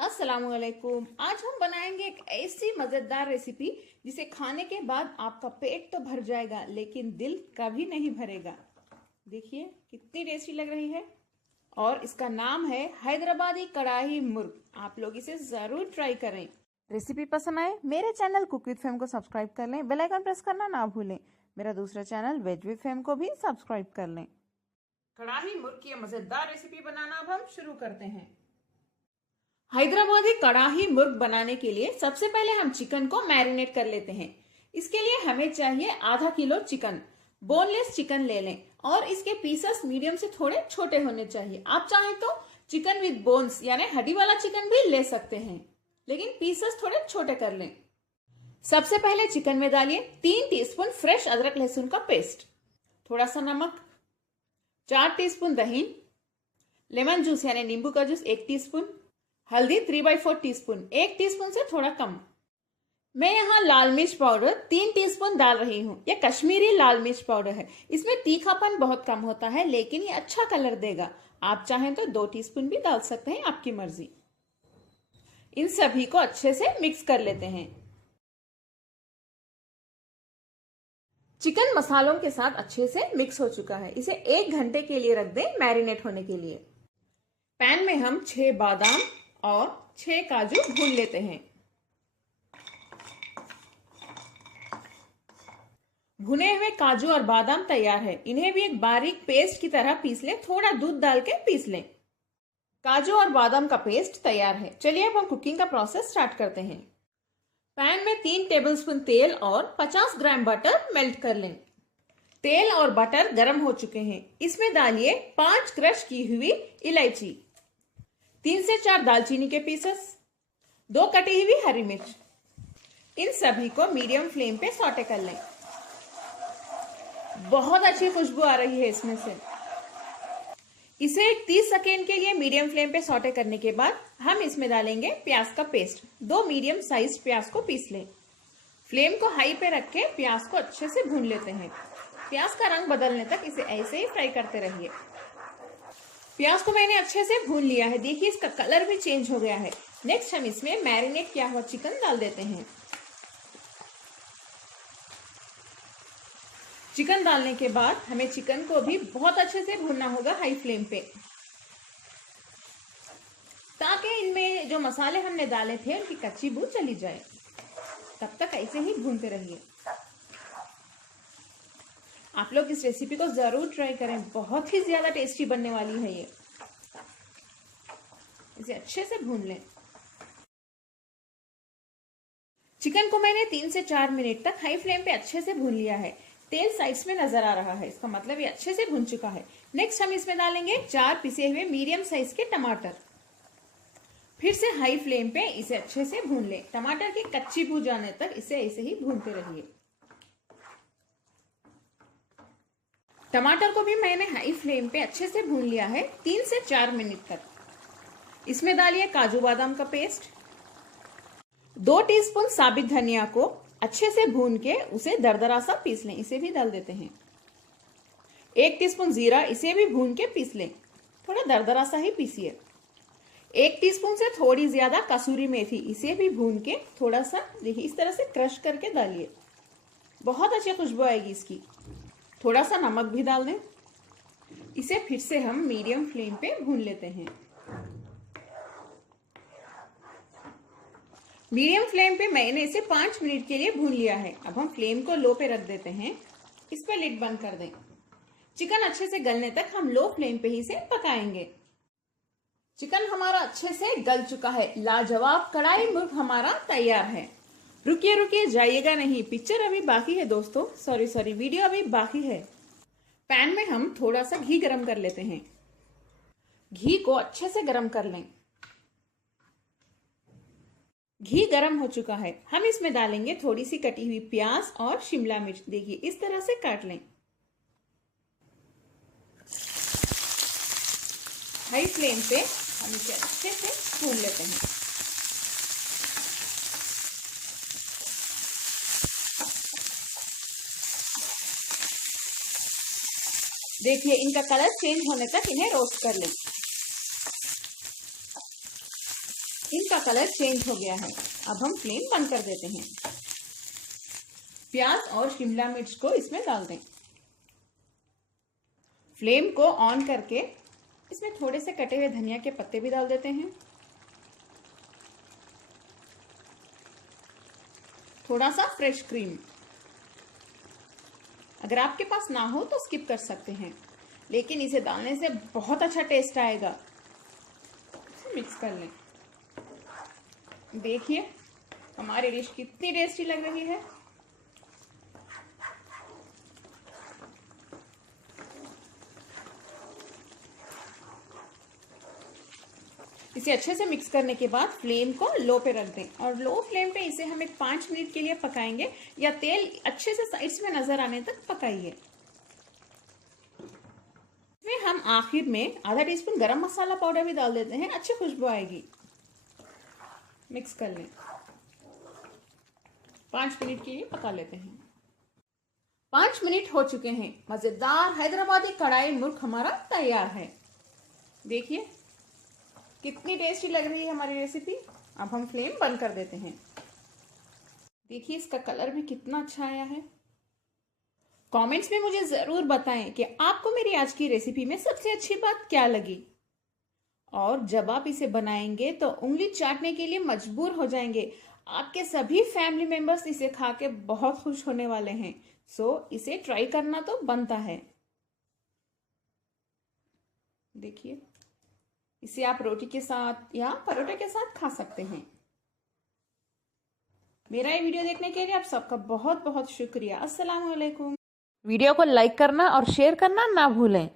अस्सलामुअलैकुम। आज हम बनाएंगे एक ऐसी मजेदार रेसिपी जिसे खाने के बाद आपका पेट तो भर जाएगा लेकिन दिल कभी नहीं भरेगा। देखिए कितनी टेस्टी लग रही है और इसका नाम है हैदराबादी कढ़ाई मुर्ग। आप लोग इसे जरूर ट्राई करें। रेसिपी पसंद आए मेरे चैनल कुक विद फेम को सब्सक्राइब कर लें, बेल आइकन प्रेस करना ना भूलें। मेरा दूसरा चैनल वेज विद फेम को भी सब्सक्राइब कर लें। कढ़ाई मुर्ग की मजेदार रेसिपी बनाना अब हम शुरू करते हैं। हैदराबादी कढ़ाई मुर्ग बनाने के लिए सबसे पहले हम चिकन को मैरिनेट कर लेते हैं। इसके लिए हमें चाहिए आधा किलो चिकन। बोनलेस चिकन ले लें और इसके पीसेस मीडियम से थोड़े छोटे होने चाहिए। आप चाहें तो चिकन विद बोन्स यानी हड्डी वाला चिकन भी ले सकते हैं, लेकिन पीसेस थोड़े छोटे कर लें। सबसे पहले चिकन में डालिए 3 टीस्पून फ्रेश अदरक लहसुन का पेस्ट, थोड़ा सा नमक, 4 टीस्पून दही, लेमन जूस यानी नींबू का जूस 1 टीस्पून, हल्दी 3/4 टीस्पून, 1 टीस्पून से थोड़ा कम। मैं यहाँ लाल मिर्च पाउडर 3 टीस्पून डाल रही हूँ। यह कश्मीरी लाल मिर्च पाउडर है। इसमें तीखापन बहुत कम होता है लेकिन ये अच्छा कलर देगा। आप चाहें तो 2 टीस्पून भी डाल सकते हैं, आपकी मर्जी। इन सभी को अच्छे से मिक्स कर लेते हैं। चिकन मसालों के साथ अच्छे से मिक्स हो चुका है। इसे 1 घंटे के लिए रख दें मैरिनेट होने के लिए। पैन में हम 6 बादाम और 6 काजू भून लेते हैं। भुने हुए काजू और बादाम तैयार है। इन्हें भी एक बारीक पेस्ट की तरह पीस लें, थोड़ा दूध डाल के पीस लें। काजू और बादाम का पेस्ट तैयार है। चलिए अब हम कुकिंग का प्रोसेस स्टार्ट करते हैं। पैन में 3 टेबलस्पून तेल और 50 ग्राम बटर मेल्ट कर लें। तेल और बटर गर्म हो चुके हैं। इसमें डालिए 5 क्रश की हुई इलायची, 3 से 4 दालचीनी के पीसेस, 2 कटी हुई हरी मिर्च। इन सभी को मीडियम फ्लेम पे सौटे कर लें। बहुत अच्छी खुशबू आ रही है इसमें से। इसे 30 सेकेंड के लिए मीडियम फ्लेम पे सौटे करने के बाद हम इसमें डालेंगे प्याज का पेस्ट। 2 मीडियम साइज प्याज को पीस लें। फ्लेम को हाई पे रख के प्याज को अच्छे से भून लेते हैं। प्याज का रंग बदलने तक इसे ऐसे ही फ्राई करते रहिए। प्याज को मैंने अच्छे से भून लिया है। देखिए इसका कलर भी चेंज हो गया है। नेक्स्ट हम इसमें मैरिनेट किया हुआ चिकन डाल देते हैं। चिकन डालने के बाद हमें चिकन को भी बहुत अच्छे से भूनना होगा हाई फ्लेम पे, ताकि इनमें जो मसाले हमने डाले थे उनकी कच्ची बू चली जाए। तब तक ऐसे ही भूनते रहिए। आप लोग इस रेसिपी को जरूर ट्राई करें, बहुत ही ज्यादा टेस्टी बनने वाली है ये। इसे अच्छे से भून लें। चिकन को मैंने 3 से 4 मिनट तक हाई फ्लेम पे अच्छे से भून लिया है। तेल साइड्स में नजर आ रहा है, इसका मतलब ये अच्छे से भून चुका है। नेक्स्ट हम इसमें डालेंगे 4 पिसे हुए मीडियम साइज के टमाटर। फिर से हाई फ्लेम पे इसे अच्छे से भून लें। टमाटर की कच्ची बू जाने तक इसे ऐसे ही भूनते रहिए। टमाटर को भी मैंने हाई फ्लेम पे अच्छे से भून लिया है 3 से 4 मिनट तक। इसमें डालिए काजू बादाम का पेस्ट, 2 टीस्पून साबित धनिया को अच्छे से भून के उसे दरदरा सा पीस लें। इसे भी डाल देते हैं। 1 टीस्पून जीरा, इसे भी भून के पीस लें। थोड़ा दरदरा सा ही पीसिए। 1 टीस्पून से थोड़ी ज्यादा कसूरी मेथी, इसे भी भून के थोड़ा सा देखिए इस तरह से क्रश करके डालिए। बहुत अच्छी खुशबू आएगी इसकी। थोड़ा सा नमक भी डाल दें। इसे फिर से हम मीडियम फ्लेम पे भून लेते हैं। मीडियम फ्लेम पे मैंने इसे 5 मिनट के लिए भून लिया है। अब हम फ्लेम को लो पे रख देते हैं। इस पर लिड बंद कर दें। चिकन अच्छे से गलने तक हम लो फ्लेम पे ही इसे पकाएंगे। चिकन हमारा अच्छे से गल चुका है। लाजवाब कढ़ाई मुर्ग हमारा तैयार है। रुकिए रुकिए, जाइएगा नहीं, पिक्चर अभी बाकी है दोस्तों। सॉरी, वीडियो अभी बाकी है। पैन में हम थोड़ा सा घी गरम कर लेते हैं। घी को अच्छे से गरम कर लें। घी गरम हो चुका है। हम इसमें डालेंगे थोड़ी सी कटी हुई प्याज और शिमला मिर्च। देखिए इस तरह से काट लें। हाई फ्लेम पे हम इसे अच्छे से भून लेते हैं। देखिए इनका कलर चेंज होने तक इन्हें रोस्ट कर लें। इनका कलर चेंज हो गया है। अब हम फ्लेम बंद कर देते हैं। प्याज और शिमला मिर्च को इसमें डाल दें। फ्लेम को ऑन करके इसमें थोड़े से कटे हुए धनिया के पत्ते भी डाल देते हैं। थोड़ा सा फ्रेश क्रीम, अगर आपके पास ना हो तो स्किप कर सकते हैं, लेकिन इसे डालने से बहुत अच्छा टेस्ट आएगा। मिक्स कर लें। देखिए हमारी डिश कितनी टेस्टी लग रही है। इसे अच्छे से मिक्स करने के बाद फ्लेम को लो पे रख दें और लो फ्लेम पे इसे हम एक 5 मिनट के लिए पकाएंगे या तेल अच्छे से साइड्स में नजर आने तक पकाइए। इसमें हम आखिर में आधा टीस्पून गरम मसाला पाउडर भी डाल देते हैं, अच्छी खुशबू आएगी। मिक्स कर लें। 5 मिनट के लिए पका लेते हैं। 5 मिनट हो चुके हैं। मजेदार हैदराबादी कढ़ाई मुर्ग हमारा तैयार है। देखिए कितनी टेस्टी लग रही है हमारी रेसिपी। अब हम फ्लेम बंद कर देते हैं। देखिए इसका कलर भी कितना अच्छा आया है। कमेंट्स में मुझे जरूर बताएं कि आपको मेरी आज की रेसिपी में सबसे अच्छी बात क्या लगी। और जब आप इसे बनाएंगे तो उंगली चाटने के लिए मजबूर हो जाएंगे। आपके सभी फैमिली मेंबर्स इसे खा के बहुत खुश होने वाले हैं। सो इसे ट्राई करना तो बनता है। देखिए इसे आप रोटी के साथ या परोठे के साथ खा सकते हैं। मेरा ये वीडियो देखने के लिए आप सबका बहुत बहुत शुक्रिया। अस्सलाम वालेकुम। वीडियो को लाइक करना और शेयर करना ना भूलें।